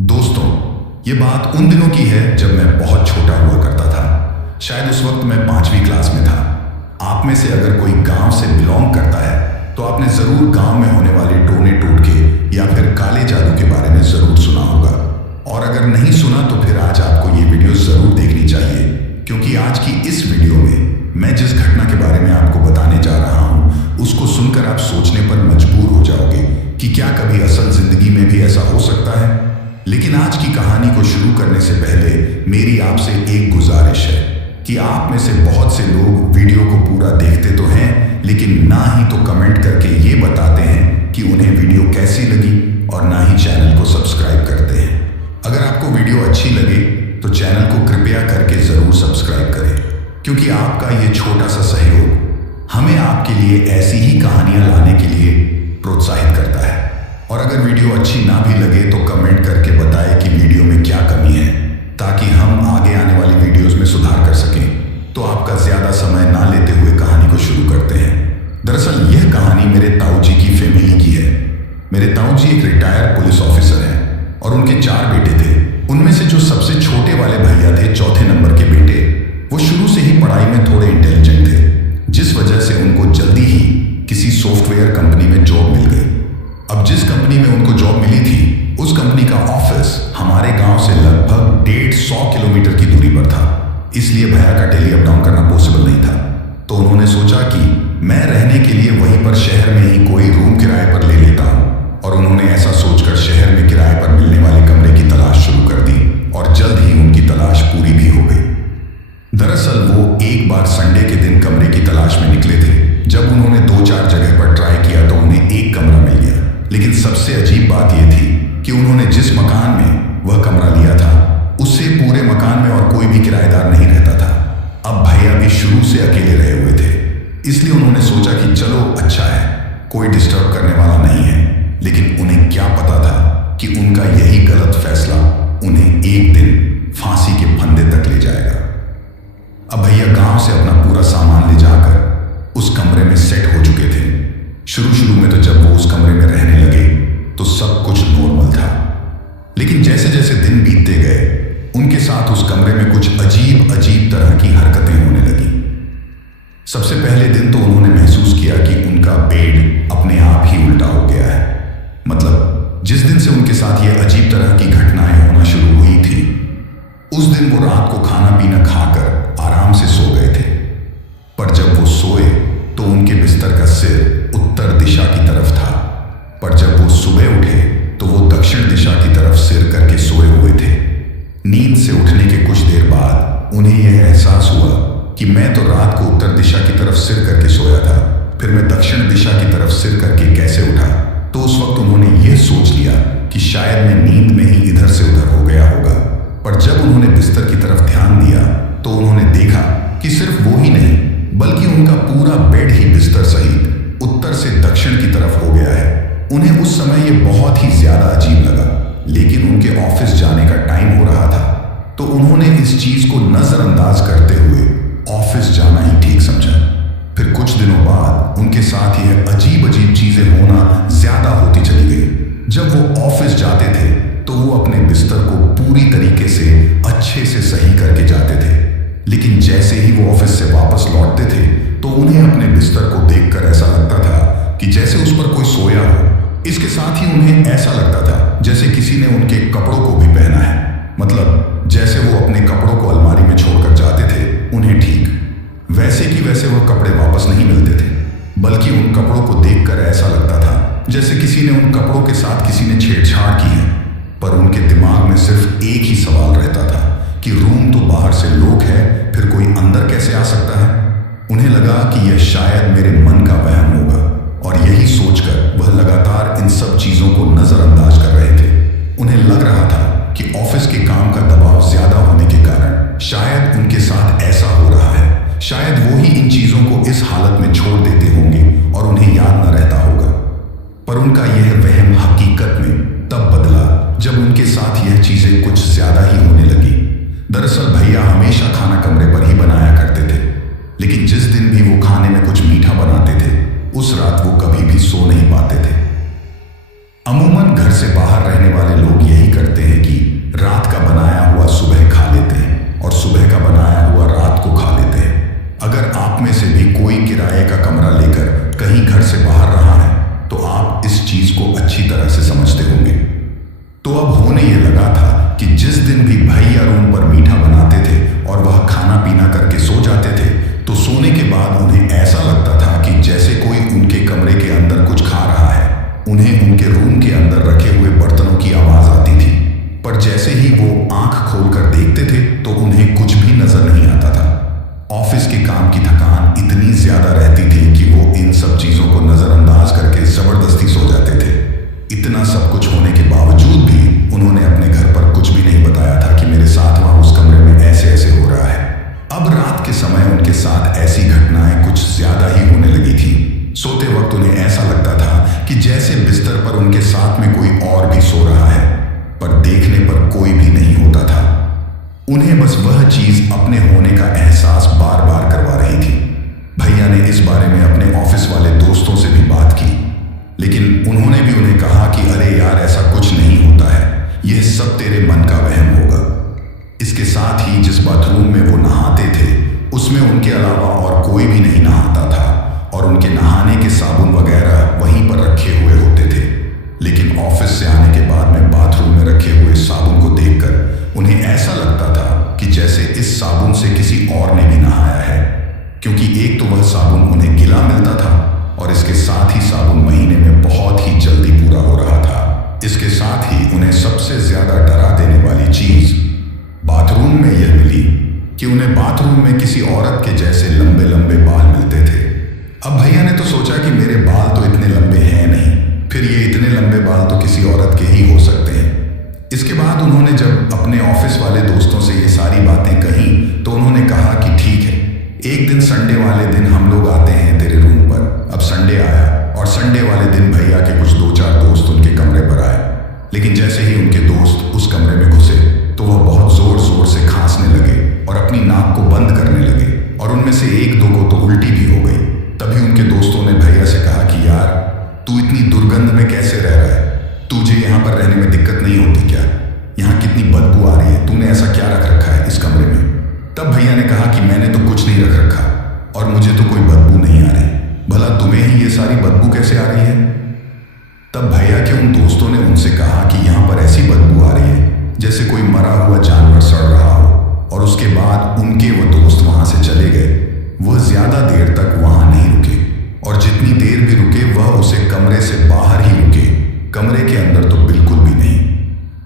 दोस्तों, ये बात उन दिनों की है जब मैं बहुत छोटा हुआ करता था। शायद उस वक्त मैं 5वीं क्लास में था। आप में से अगर कोई गांव से बिलोंग करता है तो आपने जरूर गांव में होने वाले टोने टोटके या फिर काले जादू के बारे में जरूर सुना होगा। और अगर नहीं सुना तो फिर आज आपको ये वीडियो जरूर देखनी चाहिए, क्योंकि आज की इस वीडियो में मैं जिस घटना के बारे में आपको बताने जा रहा हूं उसको सुनकर आप सोचने पर मजबूर हो जाओगे कि क्या कभी असल जिंदगी में भी ऐसा हो सकता है। लेकिन आज की कहानी को शुरू करने से पहले मेरी आपसे एक गुजारिश है कि आप में से बहुत से लोग वीडियो को पूरा देखते तो हैं, लेकिन ना ही तो कमेंट करके ये बताते हैं कि उन्हें वीडियो कैसी लगी और ना ही चैनल को सब्सक्राइब करते हैं। अगर आपको वीडियो अच्छी लगे तो चैनल को कृपया करके जरूर सब्सक्राइब करें, क्योंकि आपका ये छोटा सा सहयोग हमें आपके लिए ऐसी ही कहानियां लाने के लिए प्रोत्साहित करता है। और अगर वीडियो अच्छी ना भी लगे तो कमेंट करके बताएं कि वीडियो में क्या कमी है, ताकि हम आगे आने वाली वीडियोस में सुधार कर सकें। तो आपका ज्यादा समय ना लेते हुए कहानी को शुरू करते हैं। दरअसल यह कहानी मेरे ताऊ जी की फैमिली की है। मेरे ताऊ जी एक रिटायर्ड पुलिस ऑफिसर हैं और उनके 4 बेटे थे। उनमें से जो सबसे छोटे वाले भैया थे, चौथे नंबर के बेटे, वो शुरू से ही पढ़ाई में थोड़े इंटेलिजेंट थे, जिस वजह से उनको जल्दी ही किसी सॉफ्टवेयर कंपनी में जॉब मिल गई। अब जिस कंपनी में उनको जॉब मिली थी उस कंपनी का ऑफिस हमारे गांव से लगभग 150 किलोमीटर की दूरी पर था, इसलिए भैया का डेली अप डाउन करना पॉसिबल नहीं था। तो उन्होंने सोचा कि मैं रहने के लिए वहीं पर शहर में ही कोई रूम किराए पर ले लेता हूं, और उन्होंने ऐसा सोचकर शहर में किराए पर मिलने वाले कमरे की तलाश शुरू कर दी और जल्द ही उनकी तलाश पूरी भी हो गई। दरअसल वो एक बार संडे के दिन कमरे की तलाश में निकले थे। जब उन्होंने 2-4 जगह पर ट्राई किया तो उन्हें एक कमरा मिल गया, लेकिन सबसे अजीब बात यह थी कि उन्होंने जिस मकान में वह कमरा लिया था उससे पूरे मकान में और कोई भी किराएदार नहीं रहता था। अब भैया भी शुरू से अकेले रहे हुए थे, इसलिए उन्होंने सोचा कि चलो अच्छा है, कोई डिस्टर्ब करने वाला नहीं है। लेकिन उन्हें क्या पता था कि उनका यही गलत फैसला उन्हें एक दिन फांसी के फंदे तक ले जाएगा। अब भैया गांव से अपना पूरा सामान ले जाकर उस कमरे में सेट हो चुके थे। शुरू में तो जब वो उस कमरे में रहने लगे तो सब कुछ नॉर्मल था, लेकिन जैसे जैसे दिन बीतते गए उनके साथ उस कमरे में कुछ अजीब अजीब तरह की हरकतें होने लगी। सबसे पहले दिन तो उन्होंने महसूस किया कि उनका बेड अपने आप ही उल्टा हो गया है। मतलब जिस दिन से उनके साथ ये अजीब तरह की घटनाएं होना शुरू हुई थी उस दिन वो रात को खाना पीना खाकर आराम से सो गए थे, पर जब वो सोए तो उनके बिस्तर का सिर उत्तर दिशा की तरफ था, पर जब वो सुबह उठे तो वो दक्षिण दिशा की तरफ सिर करके सोए हुए थे। नींद से उठने के कुछ देर बाद उन्हें यह एहसास हुआ कि मैं तो रात को उत्तर दिशा की तरफ सिर करके सोया था, फिर मैं दक्षिण दिशा की तरफ सिर करके कैसे उठा। तो उस वक्त उन्होंने यह सोच लिया कि शायद मैं नींद में ही इधर से उधर हो गया होगा। पर जब उन्होंने बिस्तर की तरफ ध्यान दिया तो उन्होंने देखा कि सिर्फ वो ही नहीं बल्कि उनका पूरा बेड ही बिस्तर सहित उत्तर से दक्षिण की तरफ हो गया है। उन्हें उस समय ये बहुत ही ज्यादा अजीब लगा, लेकिन उनके ऑफिस जाने का टाइम हो रहा था, तो उन्होंने इस चीज को नजरअंदाज करते हुए ऑफिस जाना ही ठीक समझा। फिर कुछ दिनों बाद उनके साथ यह अजीब अजीब चीजें होना ज्यादा होती चली गई। जब वो ऑफिस जाते थे तो वो अपने बिस्तर को पूरी तरीके से अच्छे से सही करके जाते थे, लेकिन जैसे ही वो ऑफिस से वापस लौटते थे तो उन्हें अपने बिस्तर को देखकर ऐसा लगता था कि जैसे उस पर कोई सोया हो। इसके साथ ही उन्हें ऐसा लगता था जैसे किसी ने उनके कपड़ों को भी पहना है। मतलब जैसे वो अपने कपड़ों को अलमारी में छोड़कर जाते थे, उन्हें ठीक वैसे की वैसे वह कपड़े वापस नहीं मिलते थे, बल्कि उन कपड़ों को देखकर ऐसा लगता था जैसे किसी ने उन कपड़ों के साथ किसी ने छेड़छाड़ की है। पर उनके दिमाग में सिर्फ एक ही सवाल रहता था कि रूम तो बाहर से लॉक है, फिर कोई अंदर कैसे आ सकता है। उन्हें लगा कि यह शायद मेरे मन का वहम होगा, और यही सोचकर वह लगातार इन सब चीजों को नजरअंदाज कर रहे थे। उन्हें लग रहा था कि ऑफिस के काम का दबाव ज्यादा होने के कारण शायद उनके साथ ऐसा हो रहा है। शायद वो ही इन चीजों को इस हालत में छोड़ देते होंगे और उन्हें याद न रहता होगा। पर उनका यह वहम हकीकत में तब बदला जब उनके साथ यह चीजें कुछ ज्यादा ही होने लगी। दरअसल भैया हमेशा खाना कमरे पर ही बनाया करते थे, लेकिन जिस दिन भी वो खाने में कुछ मीठा बनाते थे उस रात वो कभी भी सो नहीं पाते थे। अमूमन घर से बाहर रहने वाले लोग यही करते हैं कि पर जैसे ही वो आंख खोलकर देखते थे तो उन्हें कुछ भी नजर नहीं आता था। ऑफिस के काम की थकान इतनी ज्यादा रहती थी कि वो इन सब चीजों को नजरअंदाज करके जबरदस्ती सो जाते थे। इतना सब कुछ होने के बावजूद भी उन्होंने अपने घर पर कुछ भी नहीं बताया था कि मेरे साथ वहां उस कमरे में ऐसे ऐसे हो रहा है। अब रात के समय उनके साथ ऐसी घटनाएं कुछ ज्यादा ही होने लगी थी। सोते वक्त उन्हें ऐसा लगता था कि जैसे बिस्तर पर उनके साथ में कोई और भी सो रहा है, पर देखने पर कोई भी नहीं होता था। उन्हें बस वह चीज अपने होने का एहसास बार बार करवा रही थी। भैया ने इस बारे में अपने ऑफिस वाले दोस्तों से भी बात की, लेकिन उन्होंने भी उन्हें कहा कि अरे यार, ऐसा कुछ नहीं होता है, यह सब तेरे मन का वहम होगा। इसके साथ ही जिस बाथरूम में वो नहाते थे उसमें उनके अलावा और कोई भी नहीं नहाता था और उनके नहाने के साबुन वगैरह वहीं पर रखे हुए होते थे। लेकिन ऑफिस से आने के बाद में बाथरूम में रखे हुए साबुन को देखकर उन्हें ऐसा लगता था कि जैसे इस साबुन से किसी और ने भी नहाया है, क्योंकि एक तो वह साबुन उन्हें गिला मिलता था और इसके साथ ही साबुन महीने में बहुत ही जल्दी पूरा हो रहा था। इसके साथ ही उन्हें सबसे ज्यादा डरा देने वाली चीज बाथरूम में यह मिली कि उन्हें बाथरूम में किसी औरत के जैसे लंबे लंबे बाल मिलते थे। अब भैया ने तो सोचा कि मेरे बाल तो इतने लंबे हैं नहीं, फिर ये इतने लंबे बाल तो किसी औरत के ही हो सकते हैं। इसके बाद उन्होंने जब अपने ऑफिस वाले दोस्तों से ये सारी बातें कही तो उन्होंने कहा कि ठीक है, एक दिन संडे वाले दिन हम लोग आते हैं तेरे रूम पर। अब संडे आया और संडे वाले दिन भैया के कुछ 2-4 दोस्त उनके कमरे पर आए, लेकिन जैसे ही उनके दोस्त उस कमरे में घुसे तो वह बहुत जोर जोर से खांसने लगे और अपनी नाक को बंद करने लगे और उनमें से 1-2 को तो उल्टी भी हो गई। तभी उनके दोस्तों ने भैया से कहा कि यार, तू इतनी दुर्गंध में कैसे रह रहा है? तुझे यहाँ पर रहने में दिक्कत नहीं होती क्या? यहाँ कितनी बदबू आ रही है, तूने ऐसा क्या रख रखा है इस कमरे में? तब भैया ने कहा कि मैंने तो कुछ नहीं रख रखा और मुझे तो कोई बदबू नहीं आ रही, भला तुम्हें ही ये सारी बदबू कैसे आ रही है? तब भैया के उन दोस्तों ने उनसे कहा कि यहाँ पर ऐसी बदबू आ रही है जैसे कोई मरा हुआ जानवर सड़ रहा हो, और उसके बाद उनके वो दोस्त वहां से चले गए। वह ज्यादा देर तक वहां नहीं रुके और जितनी देर भी रुके वह उसे कमरे से बाहर ही रुके, कमरे के अंदर तो बिल्कुल भी नहीं।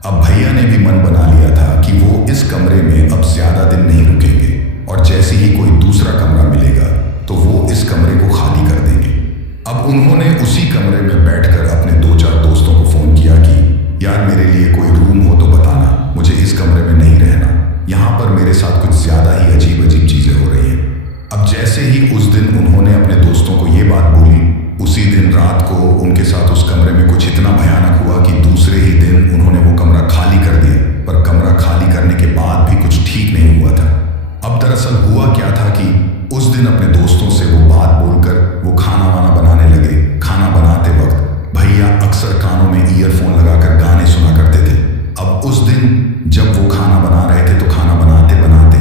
अब भैया ने भी मन बना लिया था कि वो इस कमरे में अब ज्यादा दिन नहीं रुकेंगे और जैसे ही कोई दूसरा कमरा मिलेगा तो वो इस कमरे को खाली कर देंगे। अब उन्होंने उसी कमरे में बैठकर अपने 2-4 दोस्तों को फोन किया कि यार, मेरे लिए कोई रूम हो तो बताना, मुझे इस कमरे में नहीं रहना, यहाँ पर मेरे साथ कुछ ज्यादा ही अजीब अजीब चीजें हो रही हैं। अब जैसे ही उस दिन उन्होंने अपने दोस्तों को ये बात बोली, उसी दिन रात को उनके साथ उस कमरे में कुछ इतना भयानक हुआ कि दूसरे ही दिन उन्होंने वो कमरा खाली कर दिया। पर कमरा खाली करने के बाद भी कुछ ठीक नहीं हुआ था। अब दरअसल हुआ क्या था कि उस दिन अपने दोस्तों से वो बात बोलकर वो खाना वाना बनाने लगे। खाना बनाते वक्त भैया अक्सर कानों में ईयरफोन लगाकर गाने सुना करते थे। अब उस दिन जब वो खाना बना रहे थे तो खाना बनाते बनाते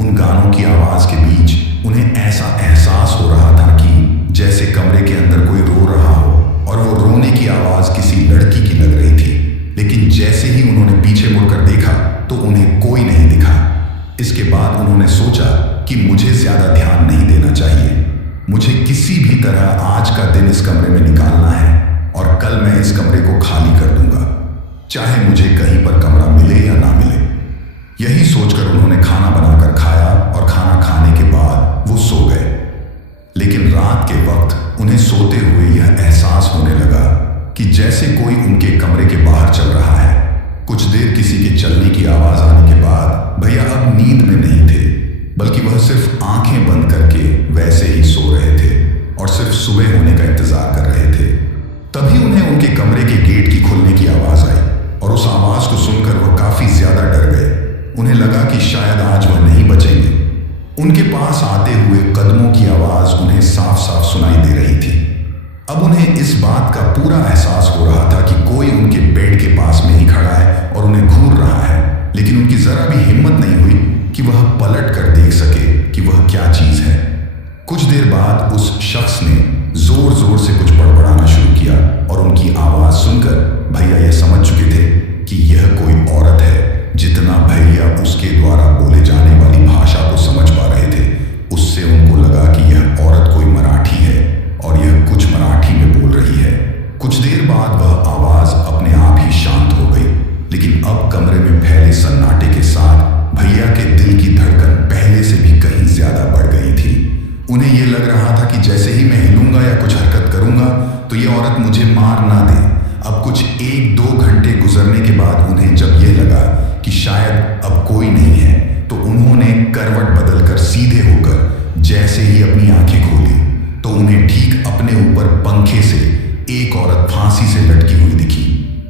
उन गानों की आवाज के बीच उन्हें ऐसा एहसास हो रहा था कि जैसे कमरे के अंदर कोई रो रहा हो, और वो रोने की आवाज किसी लड़की की लग रही थी। लेकिन जैसे ही उन्होंने पीछे मुड़कर देखा तो उन्हें कोई नहीं दिखा। इसके बाद उन्होंने सोचा कि मुझे ज्यादा ध्यान नहीं देना चाहिए, मुझे किसी भी तरह आज का दिन इस कमरे में निकालना है और कल मैं इस कमरे को खाली कर दूंगा, चाहे मुझे कहीं पर कमरा मिले या ना मिले। यही सोचकर उन्होंने खाना बनाकर खाया और खाना खाने के बाद वो सो गए। लेकिन रात के वक्त उन्हें सोते हुए यह एहसास होने लगा कि जैसे कोई उनके कमरे के बाहर चल रहा है। कुछ देर किसी के चलने की आवाज आने के बाद भैया अब नींद में नहीं थे, बल्कि वह सिर्फ आंखें बंद करके वैसे ही सो रहे थे और सिर्फ सुबह होने का इंतजार कर रहे थे। तभी उन्हें उनके कमरे के गेट की खुलने की आवाज आई और उस आवाज को सुनकर वह काफी ज्यादा डर गए। उन्हें लगा कि शायद आज वह नहीं बचेंगे। उनके पास आते हुए कदमों की आवाज उन्हें साफ साफ सुनाई दे रही थी। अब उन्हें इस बात का पूरा एहसास हो रहा था कि कोई उनके बेड के पास में ही खड़ा है और उन्हें घूर रहा है, लेकिन उनकी जरा भी हिम्मत नहीं हुई कि वह पलट कर देख सके कि वह क्या चीज है। कुछ देर बाद उस शख्स ने जोर जोर से कुछ बड़बड़ाना शुरू किया और उनकी आवाज सुनकर भैया यह समझ चुके थे कि यह कोई औरत है। जितना भैया उसके द्वारा बोले जाने वाली भाषा को समझ पा रहे थे, उससे उनको लगा कि यह औरत कोई मराठी है और यह कुछ मराठी में बोल रही है। कुछ देर बाद वह आवाज अपने आप ही शांत हो गई, लेकिन अब कमरे में फैले सन्नाटे के साथ भैया के दिल की धड़कन पहले से भी कहीं ज्यादा बढ़ गई थी। उन्हें यह लग रहा था कि जैसे ही मैं हिलूंगा या कुछ हरकत करूंगा तो ये औरत मुझे मार ना दे। अब कुछ 1-2 घंटे गुजरने के बाद उन्हें जब यह लगा कि शायद अब कोई नहीं है तो उन्होंने करवट बदलकर सीधे होकर जैसे ही अपनी आंखें खोली तो उन्हें ठीक अपने ऊपर पंखे से एक औरत फांसी से लटकी हुई दिखी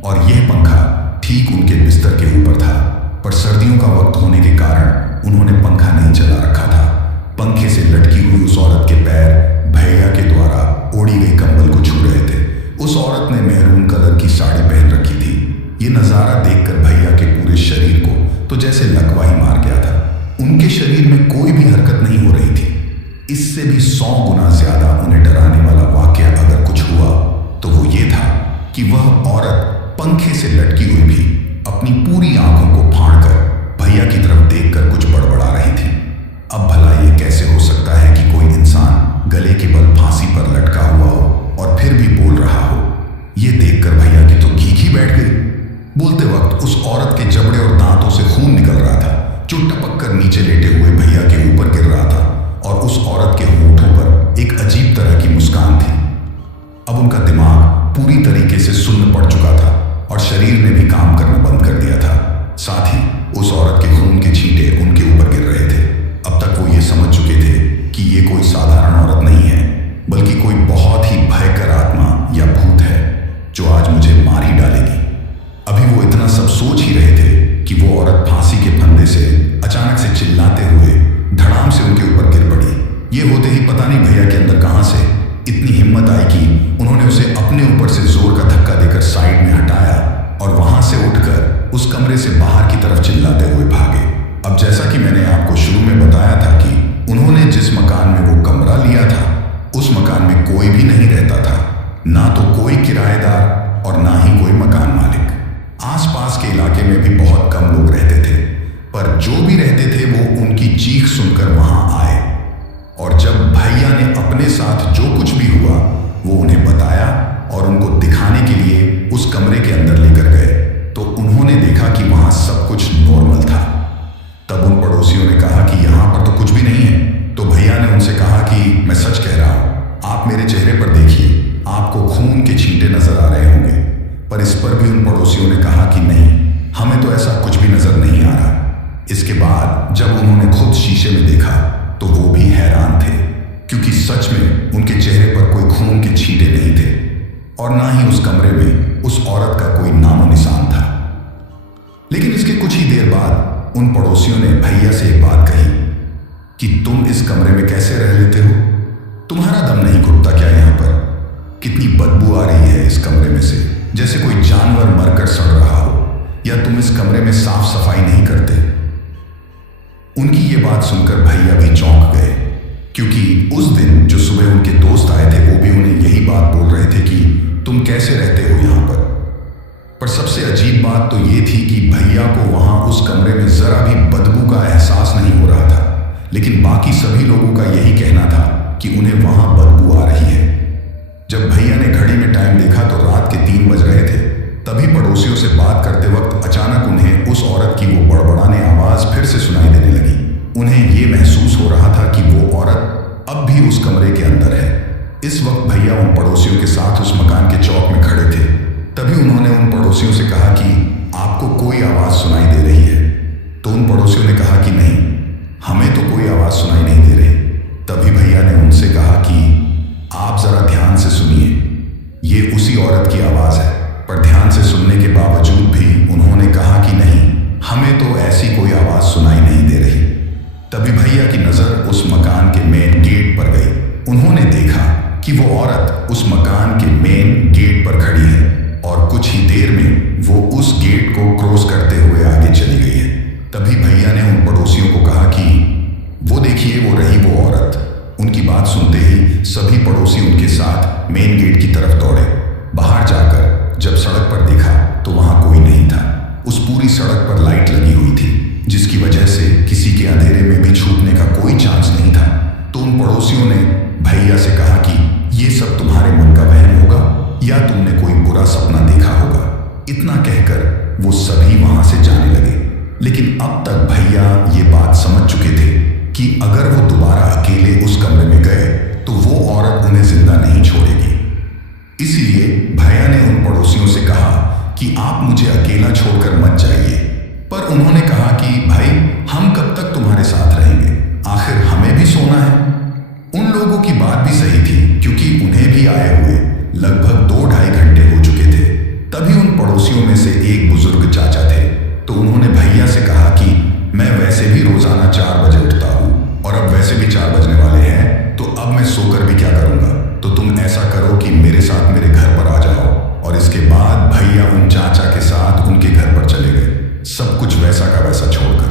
और यह पंखा ठीक उनके बिस्तर के ऊपर था। पर सर्दियों का वक्त होने के कारण उन्होंने पंखा नहीं चला रखा था। पंखे से लटकी हुई उस औरत के पैर भैया के द्वारा ओढ़ी गई कंबल को छू रहे थे। उस औरत ने मेहरून कलर की साड़ी पहन रखी थी। ये नजारा देखकर भैया के पूरे शरीर को तो जैसे लकवा ही मार गया था। उनके शरीर में कोई भी हरकत नहीं हो रही थी। इससे भी 100 गुना ज्यादा उन्हें डराने वाला वाकया अगर कुछ हुआ तो वो ये था कि वह औरत पंखे से लटकी हुई भी अपनी पूरी आंखों को फाड़कर भैया की तरफ देखकर कुछ बड़बड़ा रही थी। अब भला ये कैसे हो सकता है कि कोई इंसान गले के बल फांसी पर लटका हुआ हो और फिर भी बोल रहा हो। ये देखकर भैया की तो घी ही बैठ गई। बोलते वक्त उस औरत के जबड़े और दांतों से खून निकल रहा था जो टपक कर नीचे लेटे हुए भैया के ऊपर गिर रहा था और उस औरत के होठों पर एक अजीब तरह की मुस्कान थी। अब उनका दिमाग पूरी तरीके से सुन्न पड़ चुका था और शरीर ने भी काम करना बंद कर दिया था। साथ ही उस औरत के खून के छींटे उनके ऊपर गिर रहे थे। अब तक वो ये समझ चुके थे कि ये कोई साधारण औरत नहीं है बल्कि कोई बहुत ही भयंकर आत्मा या भूत है जो आज मुझे मार ही डालेगी। अभी वो इतना सब सोच ही रहे थे कि वो औरत फांसी के फंदे से अचानक से चिल्लाते हुए धड़ाम से उनके ऊपर गिर पड़ी। ये होते ही पता नहीं भैया के अंदर कहां से इतनी हिम्मत आई कि उन्होंने उसे अपने ऊपर से जोर का धक्का देकर साइड में हटाया और वहां से उठकर उस कमरे से बाहर की तरफ चिल्लाते हुए भागे। अब जैसा कि मैंने आपको शुरू में बताया था कि उन्होंने जिस मकान में वो कमरा लिया था उस मकान में कोई भी नहीं रहता था, ना तो कोई किराएदार और ना ही कोई मकान मालिक। आसपास के इलाके में भी बहुत कम लोग रहते थे, पर जो भी रहते थे वो उनकी चीख सुनकर वहां आए और जब भैया ने अपने साथ जो कुछ भी हुआ वो उन्हें बताया और उनको दिखाने के लिए उस कमरे के अंदर लेकर गए तो उन्होंने देखा कि वहां सब कुछ नॉर्मल था। तब उन पड़ोसियों ने कहा कि यहां पर तो कुछ भी नहीं है। तो भैया ने उनसे कहा कि मैं सच कह रहा हूं, आप मेरे चेहरे पर देखिए, आपको खून के छींटे नजर आ रहे होंगे। पर इस पर भी उन पड़ोसियों ने कहा कि नहीं, हमें तो ऐसा कुछ भी नजर नहीं आ रहा। इसके बाद जब उन्होंने खुद शीशे में देखा तो वो भी हैरान थे क्योंकि सच में उनके चेहरे पर कोई खून के छींटे नहीं थे और ना ही उस कमरे में उस औरत का कोई नामो निशान था। लेकिन इसके कुछ ही देर बाद उन पड़ोसियों ने भैया से एक बात कही कि तुम इस कमरे में कैसे रह लेते हो? तुम्हारा दम नहीं घुटता क्या यहाँ पर? कितनी बदबू आ रही है इस कमरे में से, जैसे कोई जानवर मरकर सड़ रहा हो। या तुम इस कमरे में साफ सफाई नहीं करते? उनकी ये बात सुनकर भैया भी चौंक गए क्योंकि उस दिन जो सुबह उनके दोस्त आए थे वो भी उन्हें यही बात बोल रहे थे कि तुम कैसे रहते हो यहाँ पर सबसे अजीब बात तो ये थी कि भैया को वहां उस कमरे में जरा भी बदबू का एहसास नहीं हो रहा था, लेकिन बाकी सभी लोगों का यही कहना था कि उन्हें वहां बदबू आ रही है। जब भैया ने घड़ी में टाइम देखा तो रात के 3 बज रहे थे। तभी पड़ोसियों से बात करते वक्त अचानक उन्हें उस औरत की वो बड़बड़ाने आवाज फिर से सुनाई देने लगी। उन्हें ये महसूस हो रहा था कि वो औरत अब भी उस कमरे के अंदर है। इस वक्त भैया उन पड़ोसियों के साथ उस मकान के चौक में खड़े थे। तभी उन्होंने उन पड़ोसियों से कहा कि आपको कोई आवाज सुनाई दे रही है? तो उन पड़ोसियों ने कहा कि नहीं, हमें तो कोई आवाज सुनाई नहीं दे रही। तभी भैया ने उनसे कहा कि आप जरा ध्यान से सुनिए, ये उसी औरत की आवाज है। पर ध्यान से सुनने के बावजूद भी उन्होंने कहा कि नहीं, हमें तो ऐसी कोई आवाज सुनाई नहीं दे रही। तभी भैया की नजर उस मकान के मेन गेट पर गई। उन्होंने देखा कि वो औरत उस मकान के मेन गेट पर खड़ी है और कुछ ही देर में वो उस गेट को क्रॉस करते हुए आगे चली गई है। तभी भैया ने उन पड़ोसियों को कहा कि वो देखिए, वो रही वो औरत। उनकी बात सुनते ही सभी पड़ोसी उनके साथ मेन गेट की तरफ दौड़े। बाहर जाकर जब सड़क पर देखा तो वहां कोई नहीं था। उस पूरी सड़क पर लाइट लगी हुई थी जिसकी वजह से किसी के अंधेरे में भी छूटने का कोई चांस नहीं था। तो उन पड़ोसियों ने भैया से कहा कि ये सब तुम्हारे मन का वहम होगा या तुमने कोई बुरा सपना देखा होगा। इतना कहकर वो सभी वहां से जाने लगे। लेकिन अब तक भैया ये बात समझ चुके थे कि अगर वो दोबारा अकेले उस कमरे में गए तो वो औरत उन्हें जिंदा नहीं छोड़ेगी। इसीलिए भैया ने उन पड़ोसियों से कहा कि आप मुझे अकेला छोड़कर मत जाइए। पर उन्होंने कहा कि भाई, हम कब तक तुम्हारे साथ रहेंगे, आखिर हमें भी सोना है। उन लोगों की बात भी सही थी, क्योंकि उन्हें भी आए हुए लगभग 2-2.5 घंटे हो चुके थे। तभी उन पड़ोसियों में से एक बुजुर्ग चाचा थे, तो उन्होंने भैया से कहा कि मैं वैसे भी रोजाना 4 बजे उठता हूँ और अब वैसे भी 4 बजने वाले हैं, तो अब मैं सोकर भी क्या करूँगा। तो तुम ऐसा करो कि मेरे साथ मेरे घर पर आ जाओ। और इसके बाद भैया उन चाचा के साथ उनके घर पर चले गए, सब कुछ वैसा का वैसा छोड़कर।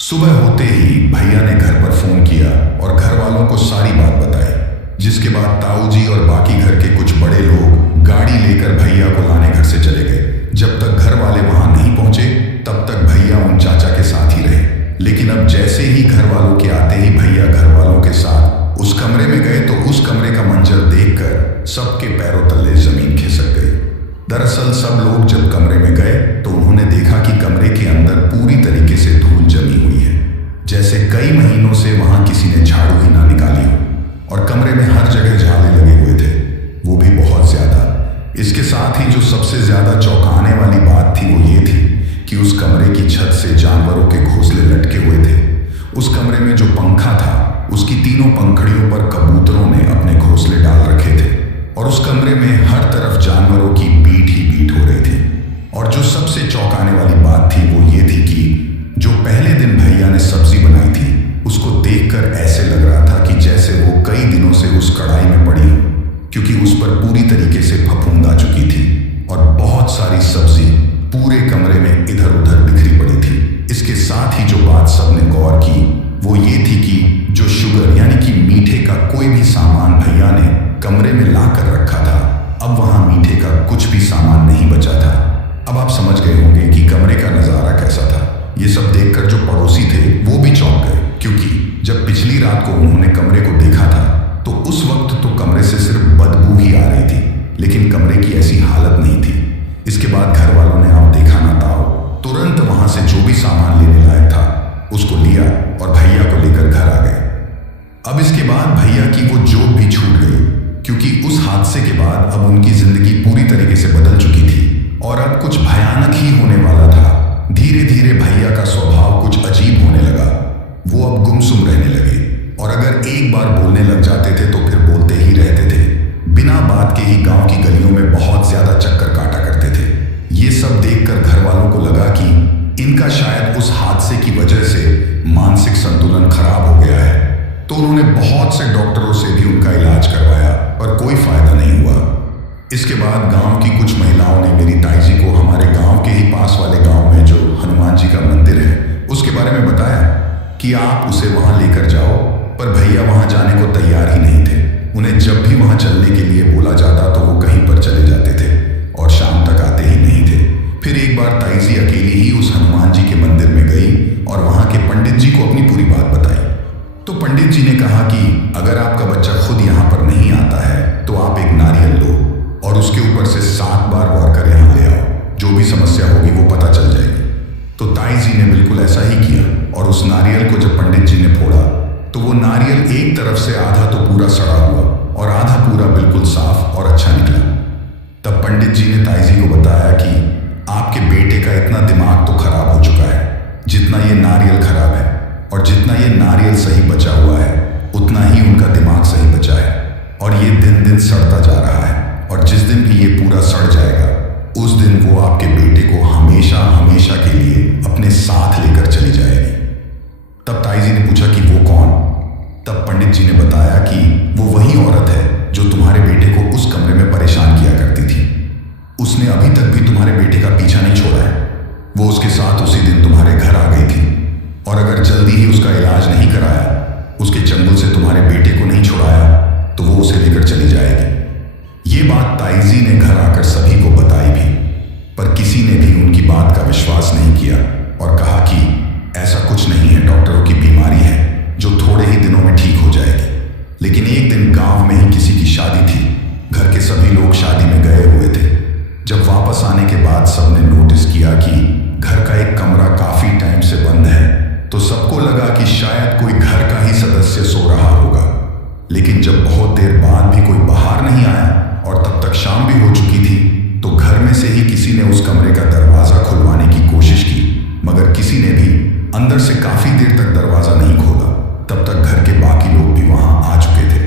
सुबह होते ही भैया ने घर पर फोन किया और घर वालों को सारी बात बताई, जिसके बाद ताऊ जी और बाकी घर के कुछ बड़े लोग गाड़ी लेकर भैया को लाने घर से चले गए। जब तक घर वाले वहां नहीं पहुंचे तब तक भैया उन चाचा के साथ ही रहे। लेकिन अब जैसे ही घर वालों के आते ही भैया घर वालों के साथ उस कमरे में गए तो उस कमरे का मंजर देखकर सबके पैरों तले जमीन खिसक गई। दरअसल सब लोग जब कमरे में गए तो उन्होंने देखा कि कमरे के अंदर पूरी तरीके से धूल जमी हुई है, जैसे कई महीनों से वहां किसी ने झाड़ू ही ना निकाली हो। और कमरे में हर जगह झाले लगे हुए थे, वो भी बहुत ज्यादा। इसके साथ ही जो सबसे ज्यादा चौंकाने वाली बात थी वो ये थी कि उस कमरे की छत से जानवरों के घोंसले लटके हुए थे। उस कमरे में जो पंखा था उसकी तीनों पंखड़ियों पर कबूतरों ने अपने घोंसले डाल रखे थे और उस कमरे में हर तरफ जानवरों की बीट ही बीट हो रही थी। और जो सबसे चौंकाने वाली बात थी वो ये थी कि जो पहले दिन भैया ने सब्जी बनाई थी उसको देखकर ऐसे लग रहा था कि जैसे वो कई दिनों से उस कढ़ाई में पड़ी हो, क्योंकि उस पर पूरी तरीके से फफूंद आ चुकी थी और बहुत सारी सब्जी पूरे कमरे में इधर उधर बिखरी पड़ी थी। इसके साथ ही जो बात सबने गौर की वो ये थी कि जो शुगर यानी कि मीठे का कोई भी सामान भैया ने कमरे में ला कर रखा था, अब वहां मीठे का कुछ भी सामान नहीं बचा था। अब आप समझ गए होंगे कि कमरे का नजारा कैसा था। ये सब देखकर जो पड़ोसी थे वो भी चौंक गए, क्योंकि जब पिछली रात को उन्होंने कमरे को देखा था तो उस वक्त तो कमरे से सिर्फ बदबू ही आ रही थी, लेकिन कमरे की ऐसी हालत नहीं थी। इसके बाद घर वालों ने आप देखा ना ताओ तुरंत वहां से जो भी सामान लेने लायक था उसको लिया और भैया को लेकर घर आ गए। अब इसके बाद भैया की वो जोक भी छूट गई, क्योंकि उस हादसे के बाद अब उनकी जिंदगी पूरी तरीके से बदल चुकी थी और अब कुछ भयानक ही होने वाला था। धीरे धीरे भैया का स्वभाव कुछ अजीब होने लगा। वो अब गुमसुम रहने लगे और अगर एक बार बोलने लग जाते थे तो फिर बोलते ही रहते थे। बिना बात के ही गांव की गलियों में बहुत ज्यादा चक्कर काटा करते थे। ये सब देखकर घर वालों को लगा कि इनका शायद उस हादसे की वजह से मानसिक संतुलन खराब हो गया है। तो उन्होंने बहुत से डॉक्टरों से भी उनका इलाज करवाया पर कोई फायदा नहीं हुआ। इसके बाद गांव की कुछ महिलाओं ने मेरी ताई जी को हमारे गांव के ही पास वाले गांव में जो हनुमान जी का मंदिर है उसके बारे में बताया कि आप उसे वहां लेकर जाओ। पर भैया वहां जाने को तैयार ही नहीं थे। उन्हें जब भी वहां चलने के लिए बोला जाता तो वो कहीं पर चले जाते थे और शाम तक आते ही नहीं थे। फिर एक बार ताई जी अकेली ही उस हनुमान जी के मंदिर में गई और वहां के पंडित जी को अपनी पूरी बात बताई। तो पंडित जी ने कहा कि अगर आपका बच्चा खुद यहाँ पर नहीं आता है तो आप एक नारियल लो और उसके ऊपर से 7 बार वार कर यहाँ ले आओ, जो भी समस्या होगी वो पता चल जाएगी। तो ताई जी ने बिल्कुल ऐसा ही किया और उस नारियल को जब पंडित जी ने फोड़ा तो वो नारियल एक तरफ से आधा तो पूरा सड़ा हुआ और आधा पूरा बिल्कुल साफ और अच्छा निकला। तब पंडित जी ने ताई जी को बताया कि आपके बेटे का इतना दिमाग तो खराब हो चुका है जितना ये नारियल खराब है, और जितना ये नारियल सही बचा हुआ है उतना ही उनका दिमाग सही बचा है, और ये दिन दिन सड़ता जा रहा है। और जिस दिन भी ये पूरा सड़ जाएगा उस दिन वो आपके बेटे को हमेशा हमेशा के लिए अपने साथ लेकर चली जाएगी। तब ताई जी ने पूछा कि वो कौन? तब पंडित जी ने बताया कि वो वही औरत है जो तुम्हारे बेटे को उस कमरे में परेशान किया करती थी। उसने अभी तक भी तुम्हारे बेटे का पीछा नहीं छोड़ा है। वो उसके साथ उसी दिन तुम्हारे घर आ गई थी और अगर जल्दी ही उसका इलाज नहीं कराया, उसके चंगुल से तुम्हारे बेटे को नहीं छुड़ाया तो वो उसे लेकर चली जाएगी। ये बात ताई जी ने घर आकर सभी को बताई भी, पर किसी ने भी उनकी बात का विश्वास नहीं किया और कहा कि ऐसा कुछ नहीं है, डॉक्टरों की बीमारी है जो थोड़े ही दिनों में ठीक हो जाएगी। लेकिन एक दिन गांव में ही किसी की शादी थी। घर के सभी लोग शादी में गए हुए थे। जब वापस आने के बाद सबने नोटिस किया कि सबको लगा कि शायद कोई घर का ही सदस्य सो रहा होगा। लेकिन जब बहुत देर बाद भी कोई बाहर नहीं आया और तब तक शाम भी हो चुकी थी, तो घर में से ही किसी ने उस कमरे का दरवाजा खुलवाने की कोशिश की, मगर किसी ने भी अंदर से काफी देर तक दरवाजा नहीं खोला। तब तक घर के बाकी लोग भी वहां आ चुके थे।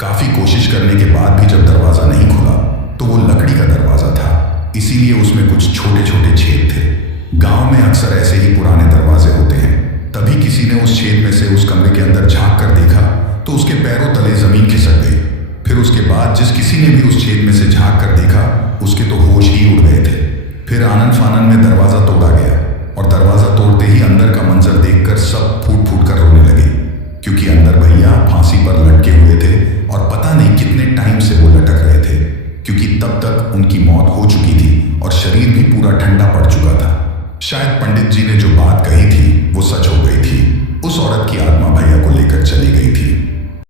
काफी कोशिश करने के बाद भी जब दरवाजा नहीं खुला, तो वो लकड़ी का दरवाजा था, इसीलिए उसमें कुछ छोटे छोटे छेद थे। गांव में अक्सर ऐसे ही पुराने दरवाजे होते हैं। तभी किसी ने उस छेद में से उस कमरे के अंदर झांक कर देखा तो उसके पैरों तले जमीन खिसक गई। फिर उसके बाद जिस किसी ने भी उस छेद में से झांक कर देखा, उसके तो होश ही उड़ गए थे। फिर आनन फानन में दरवाजा तोड़ा गया और दरवाजा तोड़ते ही अंदर का मंजर देखकर सब फूट फूट कर रोने लगे, क्योंकि अंदर भैया फांसी पर लटके हुए थे और पता नहीं कितने टाइम से वो लटक रहे थे, क्योंकि तब तक उनकी मौत हो चुकी थी और शरीर भी पूरा ठंडा पड़ चुका था। शायद पंडित जी ने जो बात कही थी वो सच हो गई थी। उस औरत की आत्मा भैया को लेकर चली गई थी।